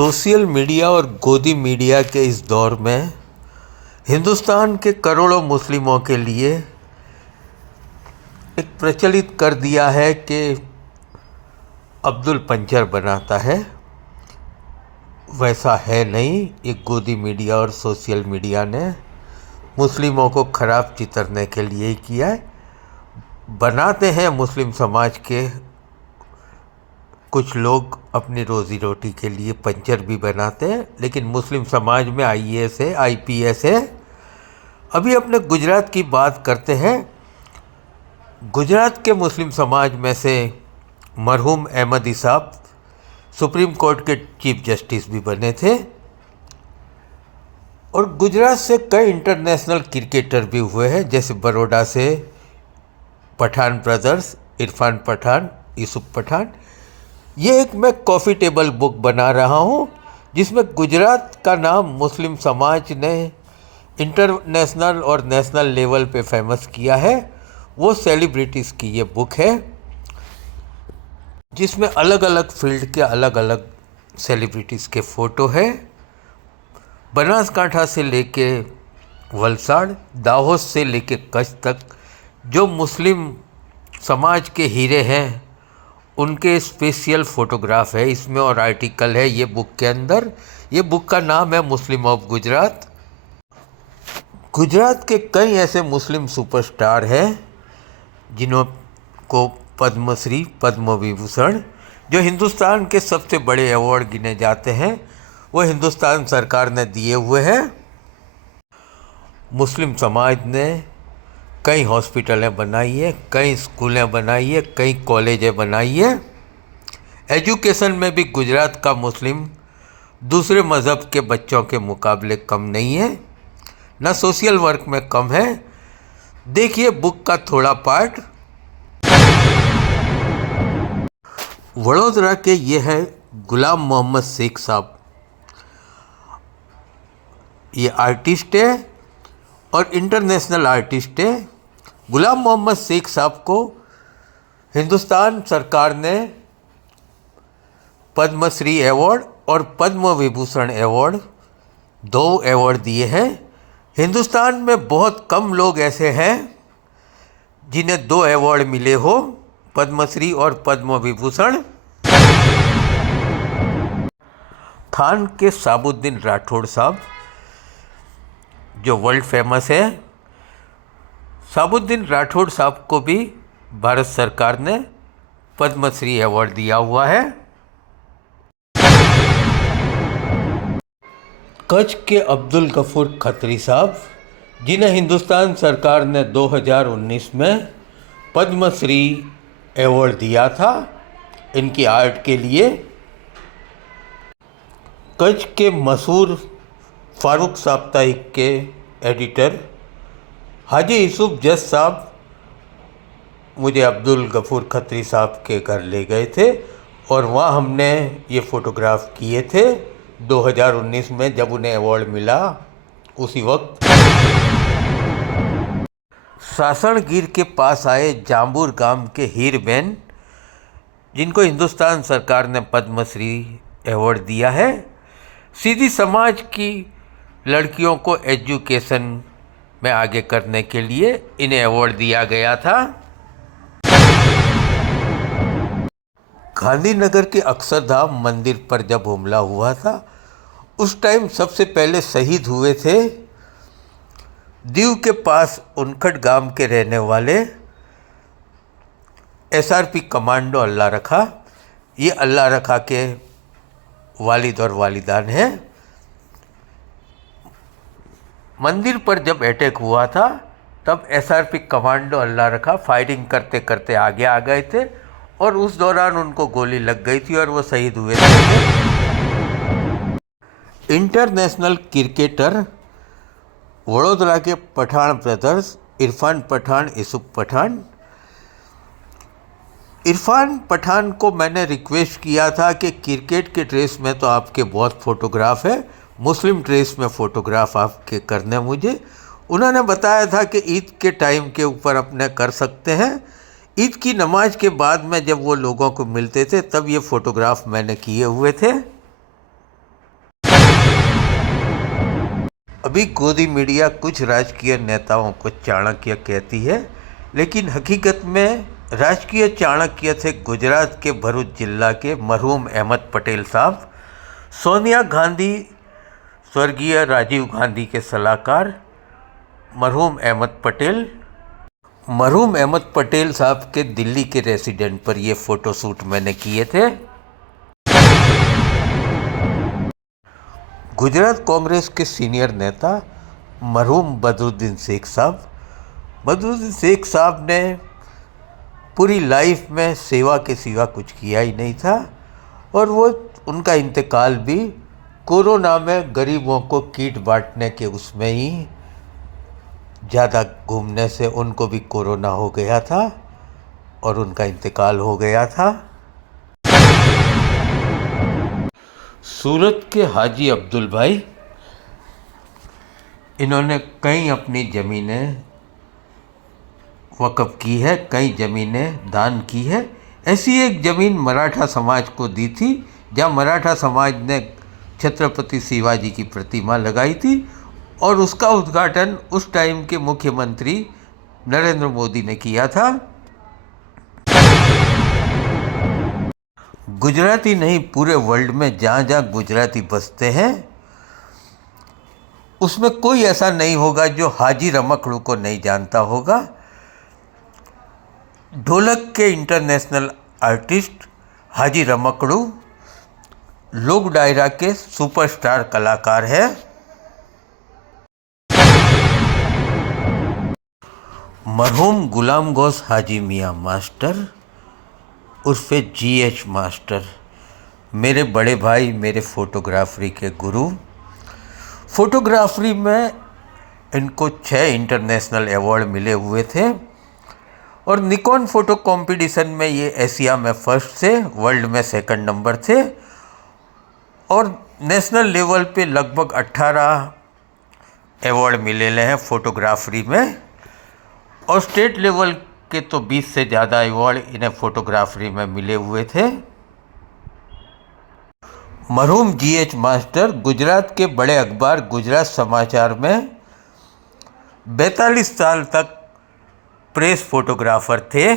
Social media और गोदी media के इस दौर में हिंदुस्तान के करोड़ों मुस्लिमों के लिए एक प्रचलित कर दिया है कि अब्दुल पंचर बनाता है। वैसा है नहीं। ये गोदी मीडिया और सोशल मीडिया ने मुस्लिमों को खराब चितरने के लिए ही किया है। बनाते हैं मुस्लिम समाज के कुछ लोग अपनी रोज़ी रोटी के लिए पंचर भी बनाते हैं, लेकिन मुस्लिम समाज में आईएएस है, आईपीएस है। अभी अपने गुजरात की बात करते हैं। गुजरात के मुस्लिम समाज में से मरहूम अहमदी साहब सुप्रीम कोर्ट के चीफ जस्टिस भी बने थे और गुजरात से कई इंटरनेशनल क्रिकेटर भी हुए हैं, जैसे बड़ौदा से पठान ब्रदर्स, इरफान पठान, यूसुफ पठान। ये एक मैं कॉफ़ी टेबल बुक बना रहा हूँ जिसमें गुजरात का नाम मुस्लिम समाज ने इंटरनेशनल और नेशनल लेवल पे फेमस किया है। वो सेलिब्रिटीज़ की ये बुक है जिसमें अलग अलग फील्ड के अलग अलग सेलिब्रिटीज़ के फ़ोटो है। बनासकांठा से लेके वलसाड़, दाहोद से लेके कच्छ तक जो मुस्लिम समाज के हीरे हैं उनके स्पेशल फ़ोटोग्राफ है इसमें और आर्टिकल है ये बुक के अंदर। ये बुक का नाम है मुस्लिम ऑफ गुजरात। गुजरात के कई ऐसे मुस्लिम सुपरस्टार हैं जिन्हों को पद्मश्री, पद्म विभूषण, जो हिंदुस्तान के सबसे बड़े अवार्ड गिने जाते हैं, वो हिंदुस्तान सरकार ने दिए हुए हैं। मुस्लिम समाज ने कई हॉस्पिटलें बनाई है, कई स्कूलें बनाई है, कई कॉलेजें बनाई है। एजुकेशन में भी गुजरात का मुस्लिम दूसरे मज़हब के बच्चों के मुकाबले कम नहीं है, ना सोशल वर्क में कम है। देखिए बुक का थोड़ा पार्ट। वडोदरा के ये है गुलाम मोहम्मद शेख साहब। ये आर्टिस्ट है और इंटरनेशनल आर्टिस्ट है। गुलाम मोहम्मद शेख साहब को हिंदुस्तान सरकार ने पद्मश्री अवार्ड और पद्म विभूषण अवार्ड, 2 अवार्ड दिए हैं। हिंदुस्तान में बहुत कम लोग ऐसे हैं जिन्हें 2 अवार्ड मिले हो, पद्मश्री और पद्म विभूषण। थान के साबुद्दीन राठौड़ साहब जो वर्ल्ड फेमस है, साबुद्दीन राठौड़ साहब को भी भारत सरकार ने पद्मश्री अवार्ड दिया हुआ है। कच्छ के अब्दुल गफूर खत्री साहब, जिन्हें हिंदुस्तान सरकार ने 2019 में पद्मश्री अवार्ड दिया था इनकी आर्ट के लिए। कच्छ के मशहूर फारूक साप्ताहिक के एडिटर हाजी यूसुफ जस साहब मुझे अब्दुल गफूर खत्री साहब के घर ले गए थे और वहाँ हमने ये फ़ोटोग्राफ किए थे 2019 में जब उन्हें अवार्ड मिला। उसी वक्त सासणगीर के पास आए जाम्बूर गांव के हीरबेन, जिनको हिंदुस्तान सरकार ने पद्मश्री अवार्ड दिया है। सीधी समाज की लड़कियों को एजुकेशन में आगे करने के लिए इन्हें अवार्ड दिया गया था। गांधीनगर के अक्षरधाम मंदिर पर जब हमला हुआ था उस टाइम सबसे पहले शहीद हुए थे दीव के पास उनखट गांव के रहने वाले एसआरपी कमांडो अल्लाह रखा। ये अल्लाह रखा के वालिद और वालिदान हैं। मंदिर पर जब अटैक हुआ था तब एसआरपी कमांडो अल्लाह रखा फायरिंग करते करते आगे आ गए थे और उस दौरान उनको गोली लग गई थी और वो शहीद हुए थे। इंटरनेशनल क्रिकेटर वडोदरा के पठान ब्रदर्स, इरफान पठान, यूसुफ पठान। इरफान पठान को मैंने रिक्वेस्ट किया था कि क्रिकेट के ड्रेस में तो आपके बहुत फ़ोटोग्राफ है, मुस्लिम ड्रेस में फ़ोटोग्राफ आपके करने मुझे। उन्होंने बताया था कि ईद के टाइम के ऊपर अपने कर सकते हैं। ईद की नमाज के बाद में जब वो लोगों को मिलते थे तब ये फ़ोटोग्राफ मैंने किए हुए थे। अभी गोदी मीडिया कुछ राजकीय नेताओं को चाणक्य कहती है, लेकिन हकीकत में राजकीय चाणक्य थे गुजरात के भरूच जिला के मरहूम अहमद पटेल साहब, सोनिया गांधी, स्वर्गीय राजीव गांधी के सलाहकार मरहूम अहमद पटेल साहब के दिल्ली के रेसिडेंट पर ये फ़ोटो शूट मैंने किए थे। गुजरात कांग्रेस के सीनियर नेता मरहूम बदरुद्दीन शेख साहब ने पूरी लाइफ में सेवा के सिवा कुछ किया ही नहीं था, और उनका इंतकाल भी कोरोना में गरीबों को किट बांटने के उसमें ही ज़्यादा घूमने से उनको भी कोरोना हो गया था और उनका इंतकाल हो गया था। सूरत के हाजी अब्दुल भाई, इन्होंने कई अपनी ज़मीनें वक़्फ़ की है, कई ज़मीनें दान की है। ऐसी एक ज़मीन मराठा समाज को दी थी, जहाँ मराठा समाज ने छत्रपति शिवाजी की प्रतिमा लगाई थी, और उसका उद्घाटन उस टाइम के मुख्यमंत्री नरेंद्र मोदी ने किया था। गुजराती नहीं, पूरे वर्ल्ड में जहाँ जहाँ गुजराती बसते हैं उसमें कोई ऐसा नहीं होगा जो हाजी रमकड़ू को नहीं जानता होगा। ढोलक के इंटरनेशनल आर्टिस्ट हाजी रमकड़ू लोक डायरा के सुपरस्टार कलाकार है। मरहूम गुलाम गौस हाजी मियाँ मास्टर उर्फे GH मास्टर, मेरे बड़े भाई, मेरे फोटोग्राफरी के गुरु। फोटोग्राफरी में इनको 6 इंटरनेशनल अवार्ड मिले हुए थे, और निकॉन फ़ोटो कंपटीशन में ये एशिया में फर्स्ट थे, वर्ल्ड में सेकंड नंबर थे, और नेशनल लेवल पे लगभग 18 अवार्ड मिले हैं फोटोग्राफरी में, और स्टेट लेवल के तो 20 से ज़्यादा अवार्ड इन्हें फोटोग्राफरी में मिले हुए थे। मरहूम GH मास्टर गुजरात के बड़े अखबार गुजरात समाचार में 42 साल तक प्रेस फोटोग्राफर थे।